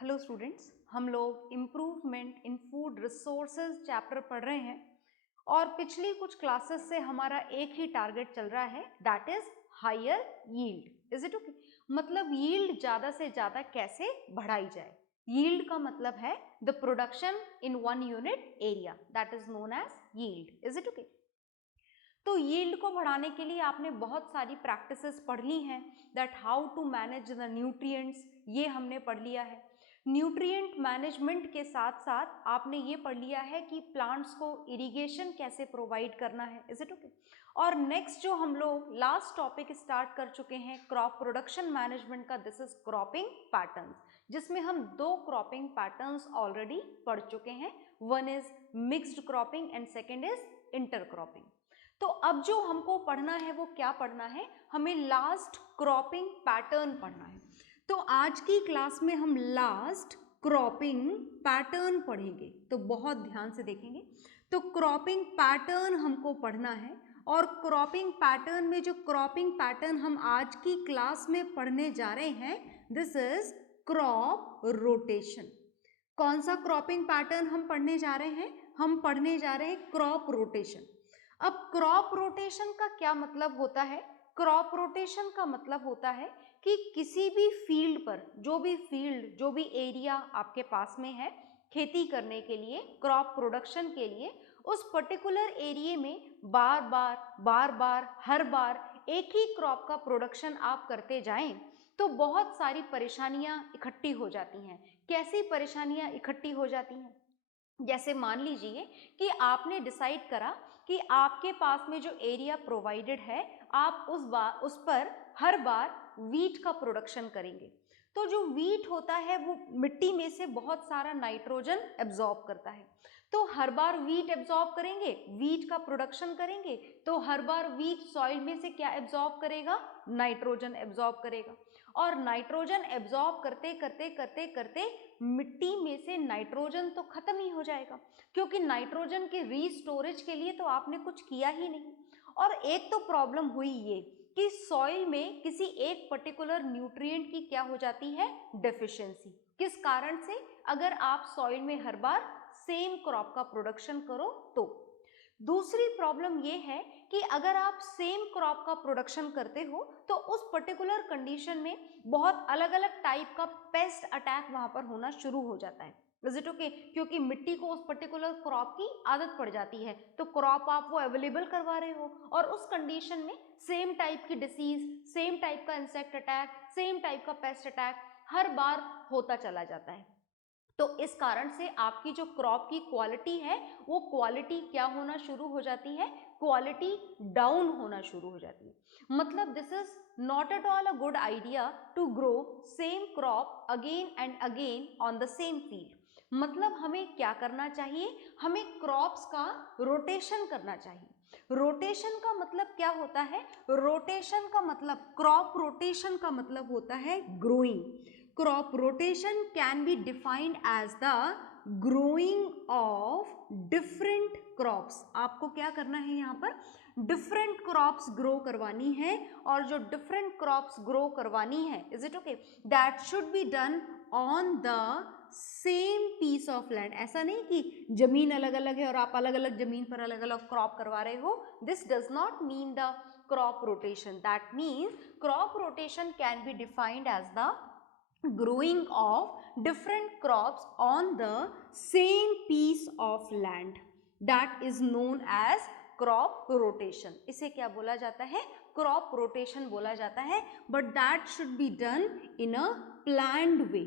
Hello students, हम लोग improvement in food resources chapter पढ़ रहे हैं और पिछली कुछ क्लासेस से हमारा एक ही टारगेट चल रहा है, that is higher yield. Is it okay? मतलब यील्ड ज़्यादा से ज़्यादा कैसे बढ़ाई जाए। यील्ड का मतलब है the production in one unit area, that is known as yield. Is it okay? तो यील्ड को बढ़ाने के लिए आपने बहुत सारी प्रैक्टिसेस पढ़ ली हैं, that how to manage the nutrients, ये हमने पढ़ लिया है। न्यूट्रिएंट मैनेजमेंट के साथ साथ आपने ये पढ़ लिया है कि प्लांट्स को इरिगेशन कैसे प्रोवाइड करना है। Is it okay? और नेक्स्ट जो हम लोग लास्ट टॉपिक स्टार्ट कर चुके हैं क्रॉप प्रोडक्शन मैनेजमेंट का, दिस इज क्रॉपिंग पैटर्न्स, जिसमें हम दो क्रॉपिंग पैटर्न्स ऑलरेडी पढ़ चुके हैं। One is mixed cropping and second is inter cropping. तो अब जो हमको पढ़ना है वो क्या पढ़ना है, हमें लास्ट क्रॉपिंग पैटर्न पढ़ना है। तो आज की क्लास में हम लास्ट क्रॉपिंग पैटर्न पढ़ेंगे, तो बहुत ध्यान से देखेंगे। तो क्रॉपिंग पैटर्न हमको पढ़ना है और क्रॉपिंग पैटर्न में जो क्रॉपिंग पैटर्न हम आज की क्लास में पढ़ने जा रहे हैं, दिस इज क्रॉप रोटेशन। कौन सा क्रॉपिंग पैटर्न हम पढ़ने जा रहे हैं? हम पढ़ने जा रहे हैं क्रॉप रोटेशन। अब क्रॉप रोटेशन का क्या मतलब होता है? क्रॉप रोटेशन का मतलब होता है कि किसी भी फील्ड पर, जो भी एरिया आपके पास में है खेती करने के लिए, क्रॉप प्रोडक्शन के लिए, उस पर्टिकुलर एरिया में बार बार हर बार एक ही क्रॉप का प्रोडक्शन आप करते जाएं तो बहुत सारी परेशानियां इकट्ठी हो जाती हैं। कैसी परेशानियां इकट्ठी हो जाती हैं? जैसे मान लीजिए कि आपने डिसाइड करा कि आपके पास में जो एरिया प्रोवाइडेड है, आप उस पर हर बार वीट का प्रोडक्शन करेंगे। तो जो वीट होता है वो मिट्टी में से बहुत सारा नाइट्रोजन एब्जॉर्ब करता है। तो हर बार वीट एब्जॉर्ब करेंगे, वीट का प्रोडक्शन करेंगे, तो हर बार वीट सॉइल में से क्या एब्जॉर्ब करेगा? नाइट्रोजन एब्जॉर्ब करेगा। और नाइट्रोजन एब्जॉर्ब करते करते करते करते मिट्टी में से नाइट्रोजन तो खत्म ही हो जाएगा, क्योंकि नाइट्रोजन के रीस्टोरेज के लिए तो आपने कुछ किया ही नहीं। और एक तो प्रॉब्लम हुई ये कि सॉइल में किसी एक पर्टिकुलर न्यूट्रिएंट की क्या हो जाती है? डेफिशिएंसी। किस कारण से? अगर आप सॉइल में हर बार सेम क्रॉप का प्रोडक्शन करो तो। दूसरी प्रॉब्लम ये है कि अगर आप सेम क्रॉप का प्रोडक्शन करते हो तो उस पर्टिकुलर कंडीशन में बहुत अलग अलग टाइप का पेस्ट अटैक वहां पर होना शुरू हो जाता है। Is it okay? क्योंकि मिट्टी को उस पर्टिकुलर क्रॉप की आदत पड़ जाती है, तो क्रॉप आप वो अवेलेबल करवा रहे हो और उस कंडीशन में सेम टाइप की डिसीज, सेम टाइप का इंसेक्ट अटैक, सेम टाइप का पेस्ट अटैक हर बार होता चला जाता है। तो इस कारण से आपकी जो क्रॉप की क्वालिटी है वो क्वालिटी क्या होना शुरू हो जाती है? क्वालिटी डाउन होना शुरू हो जाती है। मतलब this is not at all a good idea to grow same crop again and again on the same field. मतलब हमें क्या करना चाहिए? हमें क्रॉप्स का रोटेशन करना चाहिए। रोटेशन का मतलब क्या होता है? रोटेशन का मतलब, क्रॉप रोटेशन का मतलब होता है growing. Crop rotation can be defined as the growing of different crops। आपको क्या करना है यहाँ पर? डिफरेंट क्रॉप्स ग्रो करवानी है, और जो डिफरेंट क्रॉप्स ग्रो करवानी है, is it okay, that should be done on the same piece of land. ऐसा नहीं कि जमीन अलग अलग है और आप अलग अलग जमीन पर अलग अलग क्रॉप करवा रहे हो। This does not mean the crop rotation. That means crop rotation can be defined as the growing of different crops on the same piece of land, that is known as crop rotation। इसे क्या बोला जाता है? Crop rotation बोला जाता है। But that should be done in a planned way.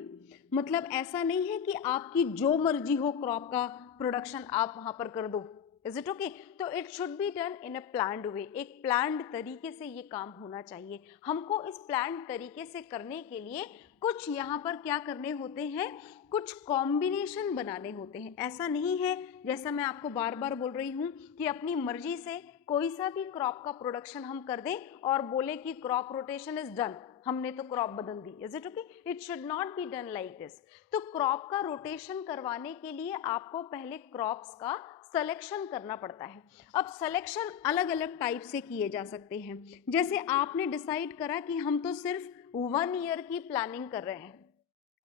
मतलब ऐसा नहीं है कि आपकी जो मर्जी हो क्रॉप का प्रोडक्शन आप वहां पर कर दो। Is it okay? तो it should be done in a planned way. एक प्लान्ड तरीके से ये काम होना चाहिए। हमको इस प्लान्ड तरीके से करने के लिए कुछ यहाँ पर क्या करने होते हैं? कुछ कॉम्बिनेशन बनाने होते हैं। ऐसा नहीं है, जैसा मैं आपको बार बार बोल रही हूँ, कि अपनी मर्जी से कोई सा भी क्रॉप का प्रोडक्शन हम कर दें और बोले कि क्रॉप रोटेशन इज डन, हमने तो क्रॉप बदल दी। Is it okay? It should not be done like this. तो क्रॉप का रोटेशन करवाने के लिए आपको पहले क्रॉप्स का सिलेक्शन करना पड़ता है। अब सिलेक्शन अलग अलग टाइप से किए जा सकते हैं। जैसे आपने डिसाइड करा कि हम तो सिर्फ 1 ईयर की प्लानिंग कर रहे हैं,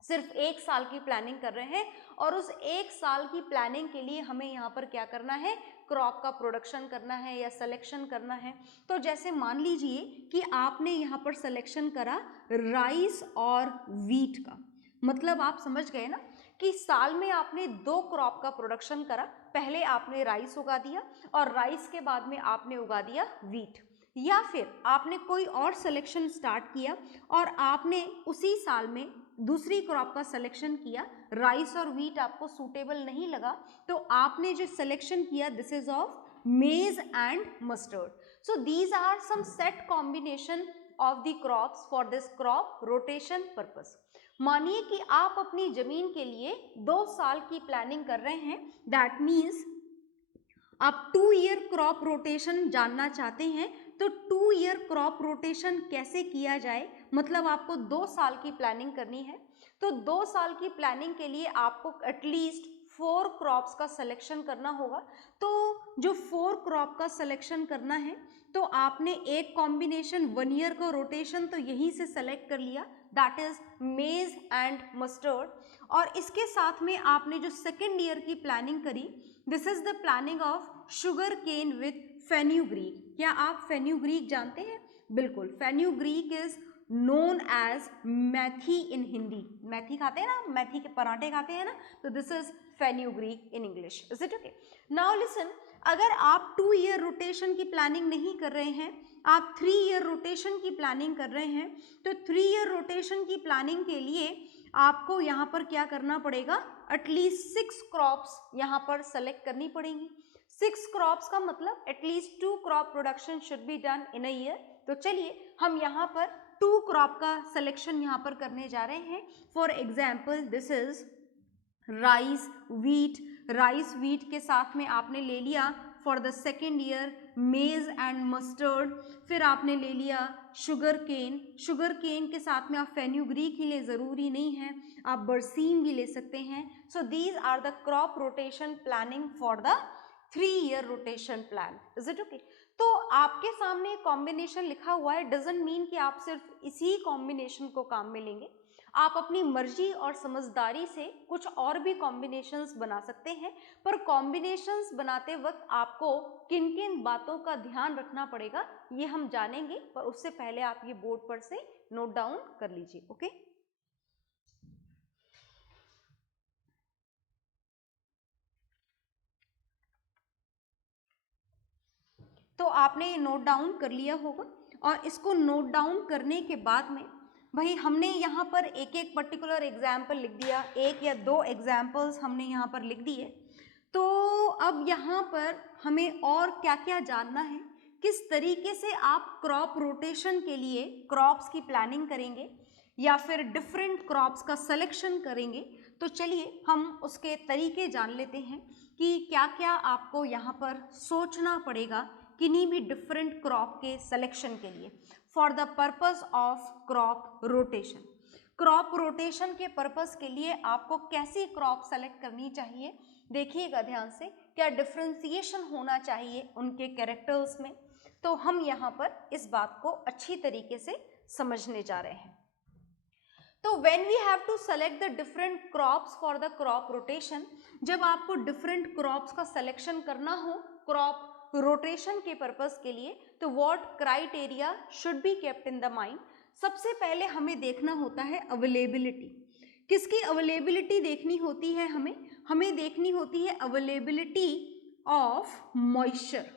सिर्फ 1 साल की प्लानिंग कर रहे हैं और उस 1 साल की प्लानिंग के लिए हमें यहाँ पर क्या करना है, क्रॉप का प्रोडक्शन करना है या सिलेक्शन करना है। तो जैसे मान लीजिए कि आपने यहाँ पर सिलेक्शन करा राइस और व्हीट का, मतलब आप समझ गए ना कि साल में आपने 2 क्रॉप का प्रोडक्शन करा। पहले आपने राइस उगा दिया और राइस के बाद में आपने उगा दिया व्हीट, या फिर आपने कोई और सिलेक्शन स्टार्ट किया और आपने उसी साल में दूसरी क्रॉप का सिलेक्शन किया, राइस और व्हीट आपको सूटेबल नहीं लगा तो आपने जो सिलेक्शन किया this is of maize and mustard. So these are some set combination of the crops for this crop rotation purpose. मानिए कि आप अपनी जमीन के लिए 2 साल की प्लानिंग कर रहे हैं, दैट मीन्स आप 2 ईयर क्रॉप रोटेशन जानना चाहते हैं। तो 2 ईयर क्रॉप रोटेशन कैसे किया जाए, मतलब आपको 2 साल की प्लानिंग करनी है। तो 2 साल की प्लानिंग के लिए आपको एटलीस्ट 4 क्रॉप्स का सिलेक्शन करना होगा। तो जो 4 क्रॉप का सिलेक्शन करना है तो आपने एक कॉम्बिनेशन 1 ईयर का रोटेशन तो यहीं से सेलेक्ट कर लिया, that is maize and mustard. और इसके साथ में आपने जो सेकेंड ईयर की प्लानिंग करी this is the planning of sugar cane with fenugreek. क्या आप फेन्यूग्रीक जानते हैं? बिल्कुल, fenugreek is known as methi in Hindi. मेथी खाते हैं ना, मेथी के पराठे खाते हैं ना, तो this is fenugreek in English. Is it okay? Now listen, अगर आप 2 ईयर रोटेशन की प्लानिंग नहीं कर रहे हैं, आप 3 ईयर रोटेशन की प्लानिंग कर रहे हैं, तो 3 ईयर रोटेशन की प्लानिंग के लिए आपको यहाँ पर क्या करना पड़ेगा, एटलीस्ट 6 क्रॉप्स यहाँ पर सेलेक्ट करनी पड़ेंगी। 6 क्रॉप्स का मतलब at least 2 crop production should be done in a year. तो चलिए हम यहाँ पर 2 क्रॉप का सिलेक्शन यहाँ पर करने जा रहे हैं। For example this is rice wheat. Rice wheat के साथ में आपने ले लिया फॉर द सेकेंड ईयर मेज एंड मस्टर्ड। फिर आपने ले लिया शुगर केन। शुगर केन के साथ में आप फेन्यूग्रीक ही ले, ज़रूरी नहीं है, आप बरसीम भी ले सकते हैं। So these are the crop rotation planning for the 3 year rotation plan. Is it okay? तो आपके सामने कॉम्बिनेशन लिखा हुआ है, डजंट मीन कि आप सिर्फ इसी कॉम्बिनेशन को काम में लेंगे। आप अपनी मर्जी और समझदारी से कुछ और भी कॉम्बिनेशंस बना सकते हैं, पर कॉम्बिनेशंस बनाते वक्त आपको किन किन बातों का ध्यान रखना पड़ेगा ये हम जानेंगे, पर उससे पहले आप ये बोर्ड पर से नोट डाउन कर लीजिए। ओके? तो आपने ये नोट डाउन कर लिया होगा और इसको नोट डाउन करने के बाद में भाई हमने यहाँ पर एक एक पर्टिकुलर एग्जाम्पल लिख दिया, 1 या 2 एग्जाम्पल्स हमने यहाँ पर लिख दिए। तो अब यहाँ पर हमें और क्या क्या जानना है, किस तरीके से आप क्रॉप रोटेशन के लिए क्रॉप्स की प्लानिंग करेंगे या फिर डिफरेंट क्रॉप्स का सिलेक्शन करेंगे। तो चलिए हम उसके तरीके जान लेते हैं कि क्या क्या आपको यहाँ पर सोचना पड़ेगा किन्हीं भी डिफरेंट क्रॉप के सिलेक्शन के लिए for the purpose of crop rotation. Crop rotation के पर्पस के लिए आपको कैसी क्रॉप सेलेक्ट करनी चाहिए, देखिएगा ध्यान से, क्या डिफ्रेंसिएशन होना चाहिए उनके कैरेक्टर्स में। तो हम यहाँ पर इस बात को अच्छी तरीके से समझने जा रहे हैं। तो when we have to select the different crops for the crop rotation, जब आपको different crops का selection करना हो crop रोटेशन के पर्पस के लिए, तो what criteria should be kept in the mind. सबसे पहले हमें देखना होता है अवेलेबिलिटी। किसकी अवेलेबिलिटी देखनी होती है? हमें देखनी होती है availability of moisture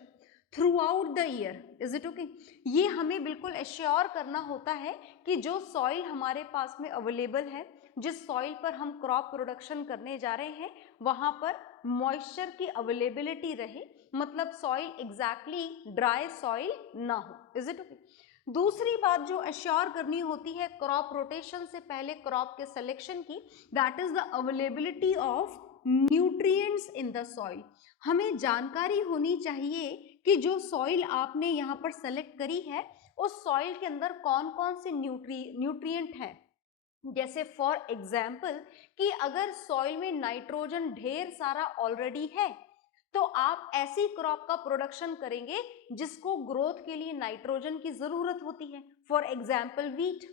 through out the year. Is it okay? ये हमें बिल्कुल एश्योर करना होता है कि जो सॉइल हमारे पास में अवेलेबल है, जिस सॉइल पर हम क्रॉप प्रोडक्शन करने जा रहे हैं, वहाँ पर मॉइस्चर की अवेलेबिलिटी रहे, मतलब सॉइल एग्जैक्टली ड्राई सॉइल ना हो। Is it okay? दूसरी बात जो एश्योर करनी होती है क्रॉप रोटेशन से पहले क्रॉप के सिलेक्शन की, that is the availability of nutrients in the soil. हमें जानकारी होनी चाहिए कि जो सॉइल आपने यहाँ पर सेलेक्ट करी है उस सॉइल के अंदर कौन कौन से न्यूट्रिएंट हैं। जैसे फॉर एग्जाम्पल कि अगर सॉइल में नाइट्रोजन ढेर सारा ऑलरेडी है तो आप ऐसी क्रॉप का प्रोडक्शन करेंगे जिसको ग्रोथ के लिए नाइट्रोजन की जरूरत होती है, फॉर एग्जाम्पल व्हीट।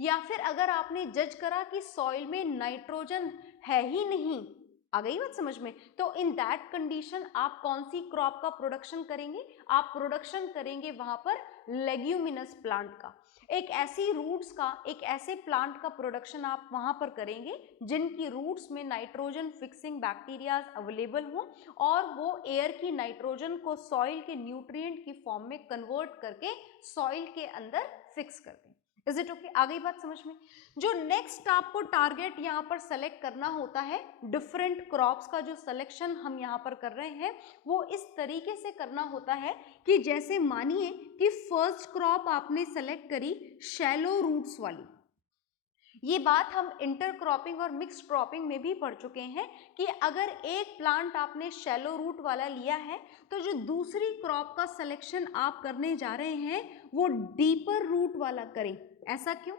या फिर अगर आपने जज करा कि सॉइल में नाइट्रोजन है ही नहीं, आ गई बात समझ में, तो इन दैट कंडीशन आप कौन सी क्रॉप का प्रोडक्शन करेंगे? आप प्रोडक्शन करेंगे वहां पर लेग्यूमिनस प्लांट का, एक ऐसी रूट्स का, एक ऐसे प्लांट का प्रोडक्शन आप वहां पर करेंगे जिनकी रूट्स में नाइट्रोजन फिक्सिंग बैक्टीरियाज अवेलेबल हो और वो एयर की नाइट्रोजन को सॉइल के न्यूट्रिएंट की फॉर्म में कन्वर्ट करके सॉइल के अंदर फिक्स कर दें। Is it okay? आ गई बात समझ में? जो नेक्स्ट आपको टारगेट यहाँ पर सेलेक्ट करना होता है, डिफरेंट क्रॉप्स का जो सिलेक्शन हम यहाँ पर कर रहे हैं वो इस तरीके से करना होता है कि जैसे मानिए कि फर्स्ट क्रॉप आपने सेलेक्ट करी शैलो रूट्स वाली। ये बात हम इंटरक्रॉपिंग और मिक्स्ड क्रॉपिंग में भी पढ़ चुके हैं कि अगर एक प्लांट आपने शैलो रूट वाला लिया है तो जो दूसरी क्रॉप का सिलेक्शन आप करने जा रहे हैं वो डीपर रूट वाला करें। ऐसा क्यों?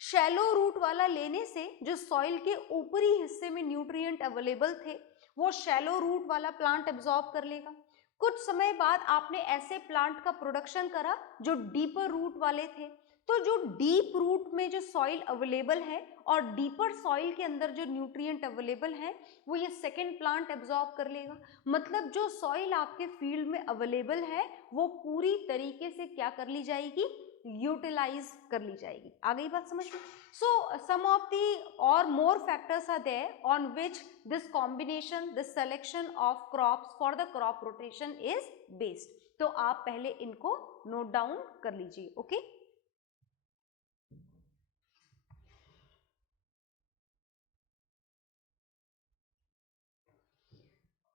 शैलो रूट वाला लेने से जो सॉइल के ऊपरी हिस्से में न्यूट्रिएंट अवेलेबल थे वो शैलो रूट वाला प्लांट एब्जॉर्ब कर लेगा। कुछ समय बाद आपने ऐसे प्लांट का प्रोडक्शन करा जो डीपर रूट वाले थे, तो जो डीप रूट में जो सॉइल अवेलेबल है और डीपर सॉइल के अंदर जो न्यूट्रिएंट अवेलेबल है वो ये सेकंड प्लांट एब्जॉर्ब कर लेगा। मतलब जो सॉइल आपके फील्ड में अवेलेबल है वो पूरी तरीके से क्या कर ली जाएगी? यूटिलाइज कर ली जाएगी। आ गई बात समझ में? सो सम ऑफ दी और more factors are there on which this combination, this selection of crops for the crop rotation is based. तो आप पहले इनको नोट डाउन कर लीजिए। ओके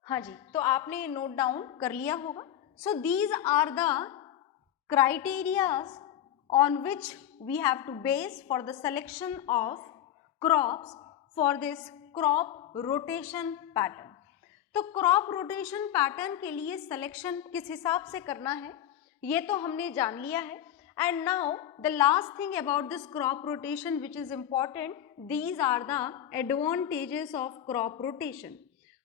हाँ जी, तो आपने नोट डाउन कर लिया होगा। So these are the criterias on which we have to base for the selection of crops for this crop rotation pattern। तो crop rotation pattern के लिए selection किस हिसाब से करना है ये तो हमने जान लिया है। And now the last thing about this crop rotation which is important, these are the advantages of crop rotation।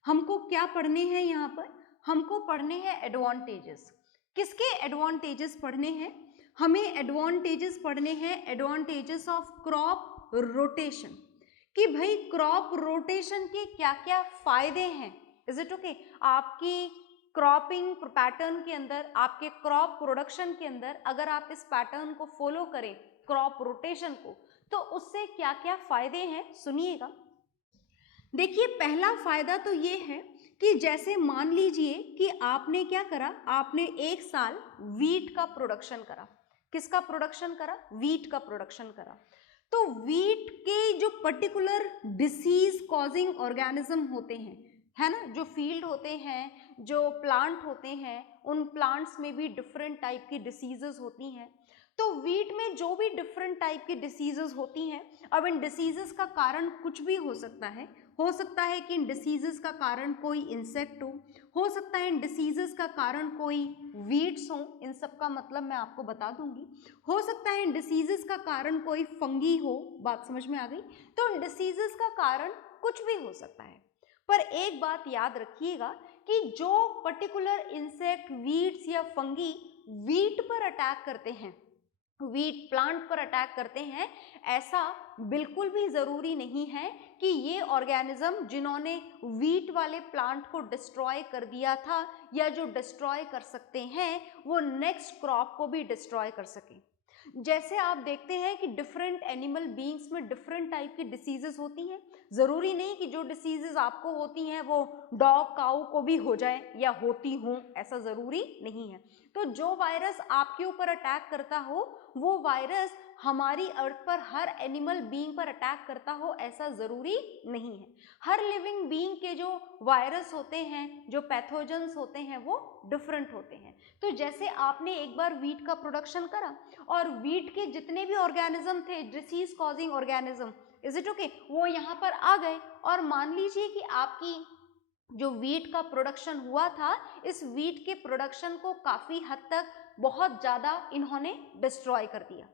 हमको क्या पढ़ने हैं यहाँ पर? हमको पढ़ने हैं एडवांटेजेस। किसके एडवांटेजेस पढ़ने हैं? हमें एडवांटेजेस पढ़ने हैं, एडवांटेजेस ऑफ क्रॉप रोटेशन, कि भाई क्रॉप रोटेशन के क्या क्या फायदे हैं। Is it okay? आपकी क्रॉपिंग पैटर्न के अंदर, आपके क्रॉप प्रोडक्शन के अंदर अगर आप इस पैटर्न को फॉलो करें, क्रॉप रोटेशन को, तो उससे क्या क्या फायदे हैं सुनिएगा। देखिए पहला फायदा तो ये है कि जैसे मान लीजिए कि आपने क्या करा, आपने एक साल वीट का प्रोडक्शन करा। किसका प्रोडक्शन करा? वीट का प्रोडक्शन करा। तो वीट के जो पर्टिकुलर डिसीज कॉजिंग ऑर्गेनिज्म होते हैं, है ना, जो फील्ड होते हैं, जो प्लांट होते हैं, उन प्लांट्स में भी डिफरेंट टाइप की डिसीजेस होती हैं। तो वीट में जो भी डिफरेंट टाइप की डिसीजेस होती हैं, अब इन डिसीजेस का कारण कुछ भी हो सकता है। हो सकता है कि इन डिसीजेस का कारण कोई इंसेक्ट हो सकता है इन डिसीजेस का कारण कोई वीड्स हो, इन सब का मतलब मैं आपको बता दूंगी। हो सकता है इन डिसीजेस का कारण कोई फंगी हो, बात समझ में आ गई? तो इन डिसीजेस का कारण कुछ भी हो सकता है, पर एक बात याद रखिएगा कि जो पर्टिकुलर इंसेक्ट, वीड्स या फंगी वीट पर अटैक करते हैं, वीट प्लांट पर अटैक करते हैं, ऐसा बिल्कुल भी जरूरी नहीं है कि ये ऑर्गेनिज्म जिन्होंने वीट वाले प्लांट को डिस्ट्रॉय कर दिया था या जो डिस्ट्रॉय कर सकते हैं वो नेक्स्ट क्रॉप को भी डिस्ट्रॉय कर सके। जैसे आप देखते हैं कि डिफरेंट एनिमल बीइंग्स में डिफरेंट टाइप की डिसीजेस होती हैं। जरूरी नहीं कि जो डिसीजेस आपको होती हैं वो डॉग काऊ को भी हो जाए या होती हों, ऐसा जरूरी नहीं है। तो जो वायरस आपके ऊपर अटैक करता हो वो वायरस हमारी अर्थ पर हर एनिमल बीइंग पर अटैक करता हो, ऐसा जरूरी नहीं है। हर लिविंग बीइंग के जो वायरस होते हैं, जो पैथोजेंस होते हैं, वो डिफरेंट होते हैं। तो जैसे आपने एक बार वीट का प्रोडक्शन करा और वीट के जितने भी ऑर्गेनिज्म थे, disease causing organism, is it okay, वो यहाँ पर आ गए और मान लीजिए कि आपकी जो वीट का प्रोडक्शन हुआ था, इस वीट के प्रोडक्शन को काफी हद तक बहुत ज्यादा इन्होंने डिस्ट्रॉय कर दिया।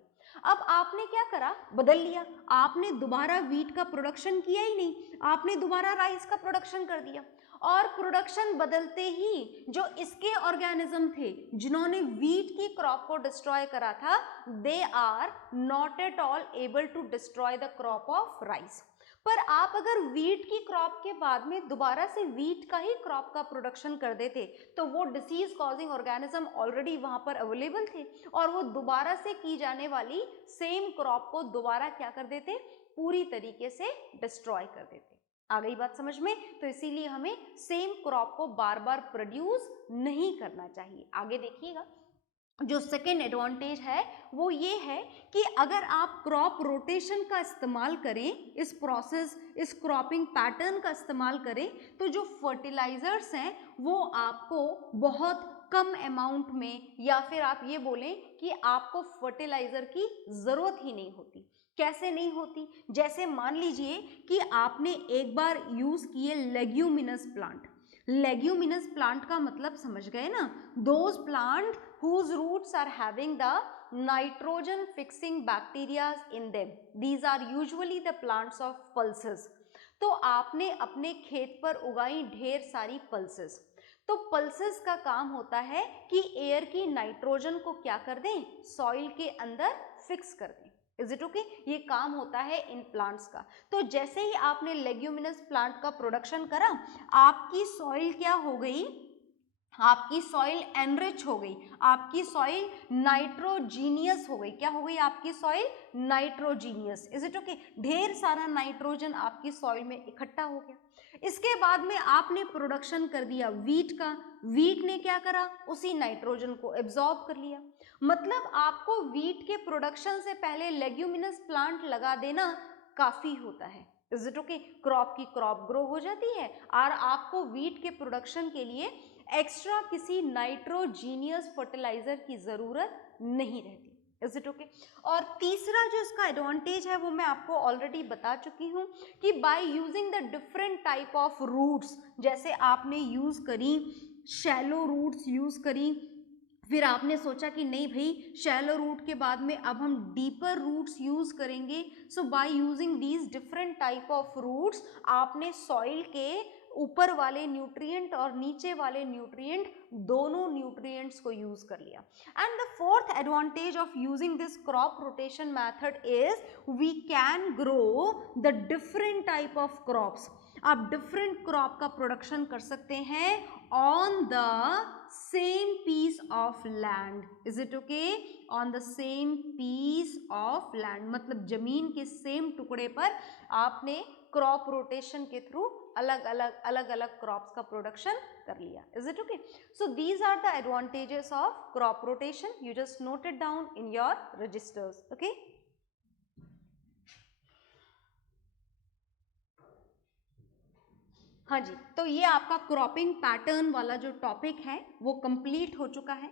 अब आपने क्या करा, बदल लिया, आपने दोबारा वीट का प्रोडक्शन किया ही नहीं, आपने दोबारा राइस का प्रोडक्शन कर दिया। और प्रोडक्शन बदलते ही जो इसके ऑर्गेनिज्म थे जिन्होंने वीट की क्रॉप को डिस्ट्रॉय करा था, they are not at all able to destroy the crop of rice. पर आप अगर वीट की क्रॉप के बाद में दोबारा से वीट का ही क्रॉप का प्रोडक्शन कर देते तो वो डिसीज कॉजिंग ऑर्गेनिज्म ऑलरेडी वहां पर अवेलेबल थे और वो दोबारा से की जाने वाली सेम क्रॉप को दोबारा क्या कर देते, पूरी तरीके से डिस्ट्रॉय कर देते। आ गई बात समझ में? तो इसीलिए हमें सेम क्रॉप को बार बार प्रोड्यूस नहीं करना चाहिए। आगे देखिएगा, जो सेकेंड एडवांटेज है वो ये है कि अगर आप क्रॉप रोटेशन का इस्तेमाल करें, इस प्रोसेस, इस क्रॉपिंग पैटर्न का इस्तेमाल करें, तो जो फर्टिलाइजर्स हैं वो आपको बहुत कम अमाउंट में, या फिर आप ये बोलें कि आपको फर्टिलाइजर की जरूरत ही नहीं होती। कैसे नहीं होती? जैसे मान लीजिए कि आपने एक बार यूज किए लेग्यूमिनस प्लांट। लेग्यूमिनस प्लांट का मतलब समझ गए ना, those plant whose roots are having the nitrogen fixing bacteria in them. These are usually the plants of pulses. तो आपने अपने खेत पर उगाई ढेर सारी पल्सेस। तो पल्सेस का काम होता है कि एयर की नाइट्रोजन को क्या कर दें, सॉइल के अंदर फिक्स कर दें। Is it okay? ये काम होता है इन प्लांट्स का। तो जैसे ही आपने लेग्यूमिनस प्लांट का प्रोडक्शन करा, आपकी सॉइल क्या हो गई, आपकी सॉइल एनरिच हो गई, आपकी सॉइल नाइट्रोजीनियस हो गई। क्या हो गई आपकी soil? Nitrogenous. Is it okay? ढेर सारा नाइट्रोजन आपकी सॉइल में इकट्ठा हो गया। इसके बाद में आपने प्रोडक्शन कर दिया वीट का, वीट ने क्या करा, उसी नाइट्रोजन को एब्जॉर्ब कर लिया। मतलब आपको वीट के प्रोडक्शन से पहले लेग्यूमिनस प्लांट लगा देना काफी होता है। Is it okay? क्रॉप की क्रॉप ग्रो हो जाती है और आपको वीट के प्रोडक्शन के लिए एक्स्ट्रा किसी नाइट्रोजीनियस फर्टिलाइजर की जरूरत नहीं रहती। Is it okay? और तीसरा जो इसका एडवांटेज है वो मैं आपको ऑलरेडी बता चुकी हूँ कि by using the different type of roots, जैसे आपने यूज करी शैलो रूट्स यूज करी, फिर आपने सोचा कि नहीं भाई शैलो रूट के बाद में अब हम डीपर रूट्स यूज करेंगे। So by using these different type of roots आपने सॉइल के ऊपर वाले न्यूट्रिएंट और नीचे वाले न्यूट्रिएंट, दोनों न्यूट्रिएंट्स को यूज कर लिया। And the fourth advantage of using this crop rotation method is we can grow the different type of crops. आप डिफरेंट क्रॉप का प्रोडक्शन कर सकते हैं on the same piece of land. Is it okay? On the same piece of land, मतलब जमीन के same टुकड़े पर आपने क्रॉप रोटेशन के थ्रू अलग अलग क्रॉप्स का प्रोडक्शन कर लिया। Is it okay? So these are the advantages of crop rotation. You just note it down in your registers. Okay? हाँ जी, तो ये आपका क्रॉपिंग पैटर्न वाला जो टॉपिक है वो कंप्लीट हो चुका है।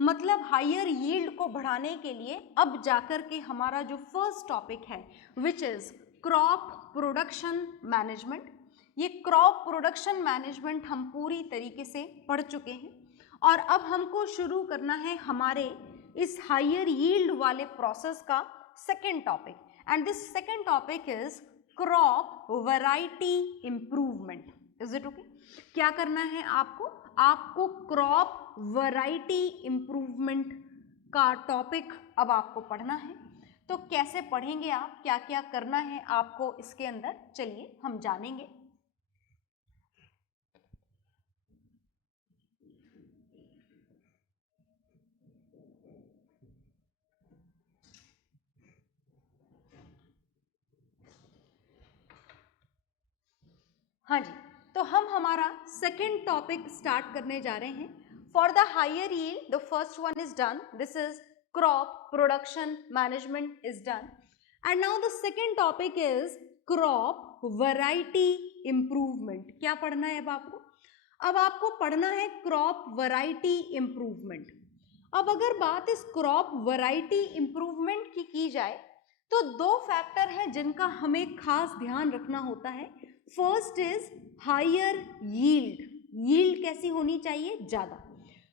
मतलब हायर यील्ड को बढ़ाने के लिए अब जाकर के हमारा जो फर्स्ट टॉपिक है which is crop production management, ये क्रॉप प्रोडक्शन मैनेजमेंट हम पूरी तरीके से पढ़ चुके हैं और अब हमको शुरू करना है हमारे इस हायर यील्ड वाले प्रोसेस का second topic. And this second topic is crop variety improvement. Is it okay? क्या करना है आपको? आपको क्रॉप वैरायटी इंप्रूवमेंट का टॉपिक अब आपको पढ़ना है। तो कैसे पढ़ेंगे आप, क्या क्या करना है आपको इसके अंदर, चलिए हम जानेंगे। हाँ जी, तो हम हमारा सेकेंड टॉपिक स्टार्ट करने जा रहे हैं। For the higher yield the first one is done, this is crop production management is done. And now the second topic is crop variety improvement. क्या पढ़ना है अब आपको? अब आपको पढ़ना है क्रॉप वैरायटी इंप्रूवमेंट। अब अगर बात इस क्रॉप वैरायटी इंप्रूवमेंट की जाए तो दो फैक्टर हैं जिनका हमें खास ध्यान रखना होता है। First is higher yield. Yield कैसी होनी चाहिए? ज्यादा।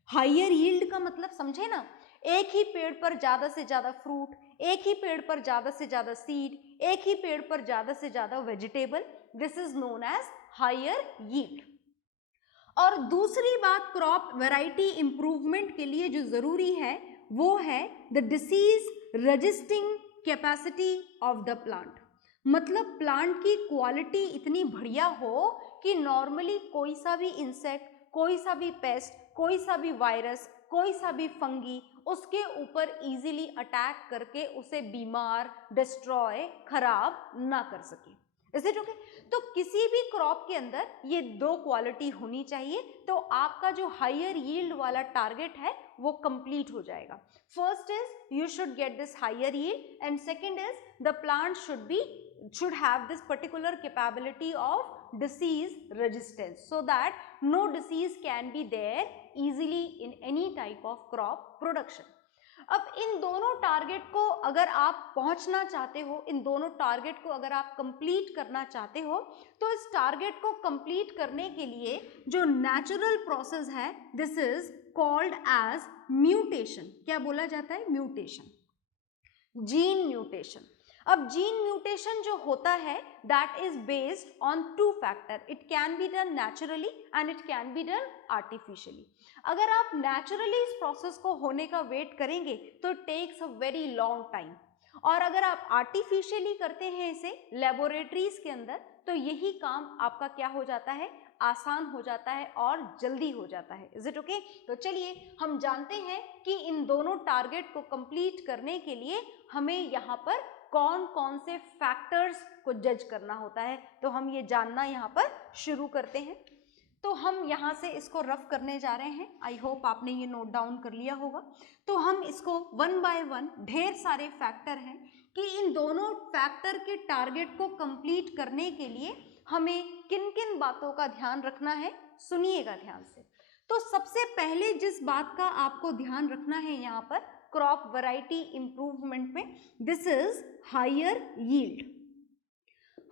हायर यील्ड का मतलब समझे ना, एक ही पेड़ पर ज्यादा से ज्यादा फ्रूट, एक ही पेड़ पर ज़्यादा से ज़्यादा सीड, एक ही पेड़ पर ज़्यादा से ज़्यादा vegetable, this is known as higher yield. और दूसरी बात क्रॉप वैरायटी इंप्रूवमेंट के लिए जो ज़रूरी है वो है the disease resisting capacity of the plant. मतलब प्लांट की क्वालिटी इतनी बढ़िया हो कि नॉर्मली कोई सा भी इंसेक्ट, कोई सा भी पेस्ट, कोई सा भी वायरस, कोई सा भी फंगी उसके ऊपर इजीली अटैक करके उसे बीमार, डिस्ट्रॉय, खराब ना कर सके। Is it okay? तो किसी भी क्रॉप के अंदर ये दो क्वालिटी होनी चाहिए, तो आपका जो हायर यील्ड वाला टारगेट है वो कंप्लीट हो जाएगा। First is you should get this higher yield and second is the plant should have this particular capability of disease resistance so that no disease can be there easily in any type of crop production. अब इन दोनों target को अगर आप पहुंचना चाहते हो, इन दोनों target को अगर आप कंप्लीट करना चाहते हो, तो इस टारगेट को कंप्लीट करने के लिए जो नेचुरल प्रोसेस है this is called as mutation. क्या बोला जाता है? Mutation, gene mutation. अब जीन म्यूटेशन जो होता है that is based on two factor, it can be done naturally and it can be done artificially. अगर आप नेचुरली इस प्रोसेस को होने का वेट करेंगे तो it takes a very long time, और अगर आप आर्टिफिशियली करते हैं इसे लेबोरेटरीज के अंदर तो यही काम आपका क्या हो जाता है? आसान हो जाता है और जल्दी हो जाता है। Is it okay? तो चलिए हम जानते हैं कि इन दोनों टारगेट को कंप्लीट करने के लिए हमें यहाँ पर कौन कौन से फैक्टर्स को जज करना होता है, तो हम ये जानना यहाँ पर शुरू करते हैं। तो हम यहाँ से इसको रफ करने जा रहे हैं, आई होप आपने ये नोट डाउन कर लिया होगा। तो हम इसको वन बाय वन, ढेर सारे फैक्टर हैं कि इन दोनों फैक्टर के टारगेट को कंप्लीट करने के लिए हमें किन किन बातों का ध्यान रखना है, सुनिएगा ध्यान से। तो सबसे पहले जिस बात का आपको ध्यान रखना है यहाँ पर क्रॉप वैरायटी इंप्रूवमेंट में, this is higher yield.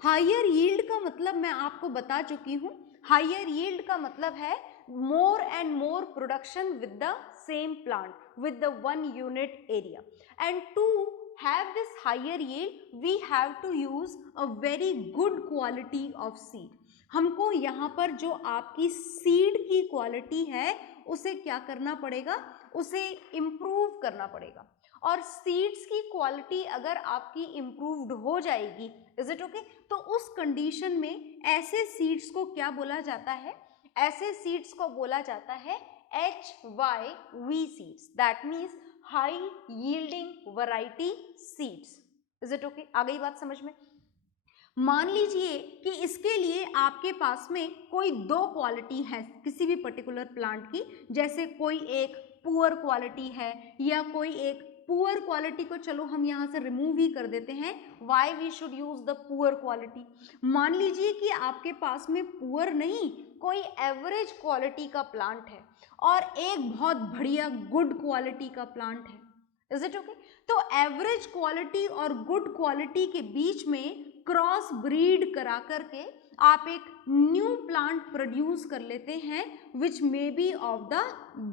Higher yield का मतलब मैं आपको बता चुकी हूँ। हायर यील्ड का मतलब है more and more production with the same plant, with the one unit area. And to have this higher yield, we have to use a very good quality of seed. हमको यहाँ पर जो आपकी seed की quality है उसे क्या करना पड़ेगा? उसे इम्प्रूव करना पड़ेगा। और सीड्स की क्वालिटी अगर आपकी इम्प्रूव्ड हो जाएगी, इज इट ओके, तो उस कंडीशन में ऐसे सीड्स को क्या बोला जाता है? ऐसे सीड्स को बोला जाता है HYV seeds, that means high yielding variety seeds. Is it okay? आ गई बात समझ में? मान लीजिए कि इसके लिए आपके पास में कोई दो क्वालिटी है किसी भी पर्टिकुलर प्लांट की, जैसे कोई एक पुअर क्वालिटी है या कोई एक पुअर क्वालिटी को चलो हम यहाँ से रिमूव ही कर देते हैं, why we should use the poor quality. मान लीजिए कि आपके पास में पुअर नहीं, कोई एवरेज क्वालिटी का प्लांट है और एक बहुत बढ़िया गुड क्वालिटी का प्लांट है। Is it okay? तो एवरेज क्वालिटी और गुड क्वालिटी के बीच में क्रॉस ब्रीड करा करके आप एक न्यू प्लांट प्रोड्यूस कर लेते हैं which may be of the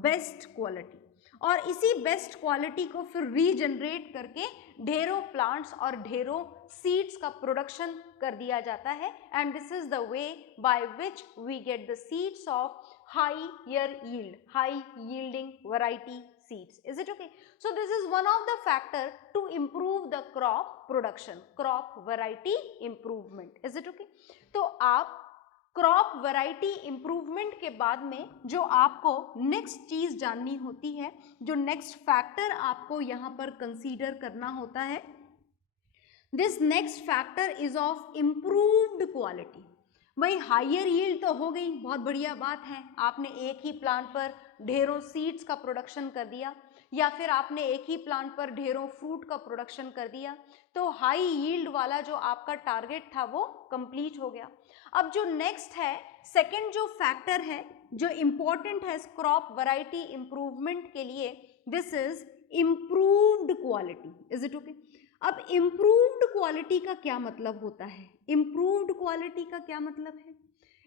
best quality, और इसी बेस्ट क्वालिटी को फिर रीजनरेट करके ढेरों प्लांट्स और ढेरों सीड्स का प्रोडक्शन कर दिया जाता है। And this is the way by which we get the seeds of higher yield, high yielding variety seeds. Is it okay? So this is one of the factor to improve the crop production, crop variety improvement. Is it okay? तो आप crop variety improvement के बाद में जो आपको next चीज जाननी होती है, जो नेक्स्ट फैक्टर आपको यहाँ पर कंसीडर करना होता है, this next factor is of improved quality. भाई हायर यील्ड तो हो गई, बहुत बढ़िया बात है, आपने एक ही प्लांट पर ढेरों सीड्स का प्रोडक्शन कर दिया या फिर आपने एक ही प्लांट पर ढेरों फ्रूट का प्रोडक्शन कर दिया, तो हाई यील्ड वाला जो आपका टारगेट था वो कंप्लीट हो गया। अब जो नेक्स्ट है, सेकंड जो फैक्टर है जो इम्पोर्टेंट है क्रॉप वैरायटी इंप्रूवमेंट के लिए, this is improved quality. Is it okay? अब इम्प्रूव्ड क्वालिटी का क्या मतलब होता है? इम्प्रूव्ड क्वालिटी का क्या मतलब है?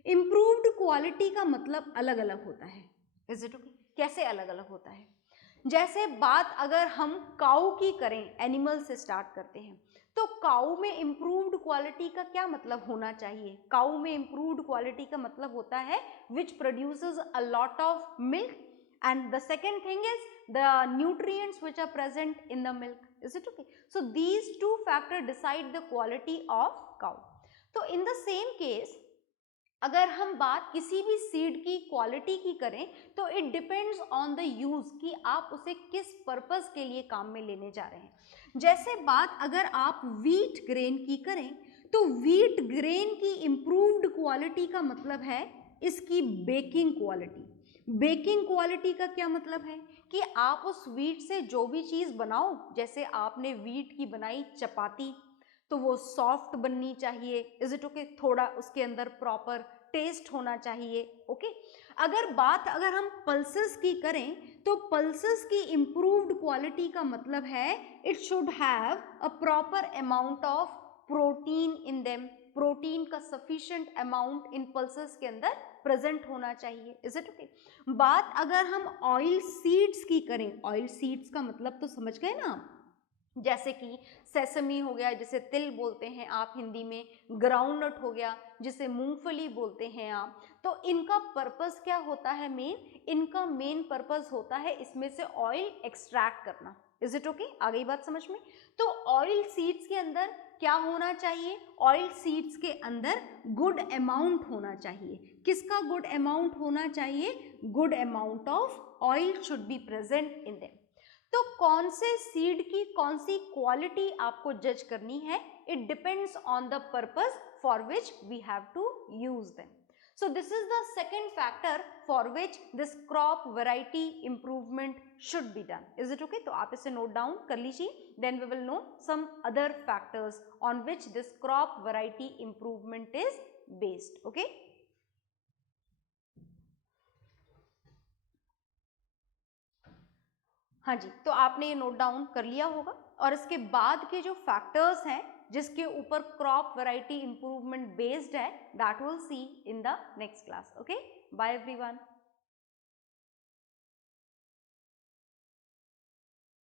इम्प्रूव्ड क्वालिटी का मतलब अलग अलग होता है। Is it okay? कैसे अलग अलग होता है? जैसे बात अगर हम काऊ की करें, एनिमल से स्टार्ट करते हैं, तो काऊ में इम्प्रूव्ड क्वालिटी का क्या मतलब होना चाहिए? काऊ में इम्प्रूव्ड क्वालिटी का मतलब होता है which produces a lot of milk, and the second thing is the nutrients which are present in the milk. Is it okay? So these two factors decide the quality of cow. तो in the same case, अगर हम बात किसी भी seed की quality की करें तो it depends on the use कि आप उसे किस पर्पस के लिए काम में लेने जा रहे हैं। जैसे बात अगर आप व्हीट ग्रेन की करें तो व्हीट ग्रेन की इंप्रूव्ड क्वालिटी का मतलब है इसकी बेकिंग क्वालिटी। बेकिंग क्वालिटी का क्या मतलब है कि आप उस व्हीट से जो भी चीज बनाओ, जैसे आपने व्हीट की बनाई चपाती तो वो सॉफ्ट बननी चाहिए। Is it okay? थोड़ा उसके अंदर प्रॉपर टेस्ट होना चाहिए। ओके अगर हम पल्सेस की करें तो पल्सेस की इंप्रूव्ड क्वालिटी का मतलब है it should have a proper amount of protein in them. Protein का सफिशिएंट अमाउंट इन पल्सेस के अंदर प्रेजेंट होना चाहिए। Is it okay? बात अगर हम ऑयल सीड्स की करें, ऑयल सीड्स का मतलब तो समझ गए ना, जैसे कि सेसमी हो गया जिसे तिल बोलते हैं आप हिंदी में, ग्राउंडनट हो गया जिसे मूंगफली बोलते हैं आप। तो इनका पर्पस क्या होता है? इनका मेन पर्पस होता है इसमें से ऑयल एक्सट्रैक्ट करना। Is it okay? आ गई बात समझ में? तो ऑयल सीड्स के अंदर क्या होना चाहिए? ऑयल सीड्स के अंदर गुड अमाउंट होना चाहिए। किसका गुड अमाउंट होना चाहिए? Good amount of oil should be present in them. तो कौन से सीड की कौन सी क्वालिटी आपको जज करनी है? It depends on the purpose for which we have to use them. So this is the second factor for which this crop variety improvement should be done. Is it okay? तो आप इसे note down कर लीजिए. Then we will know some other factors on which this crop variety improvement is based. Okay? हाँ जी, तो आपने ये नोट डाउन कर लिया होगा और इसके बाद के जो फैक्टर्स हैं जिसके ऊपर क्रॉप वैरायटी इंप्रूवमेंट बेस्ड है, that will see in the next class. Okay, bye everyone.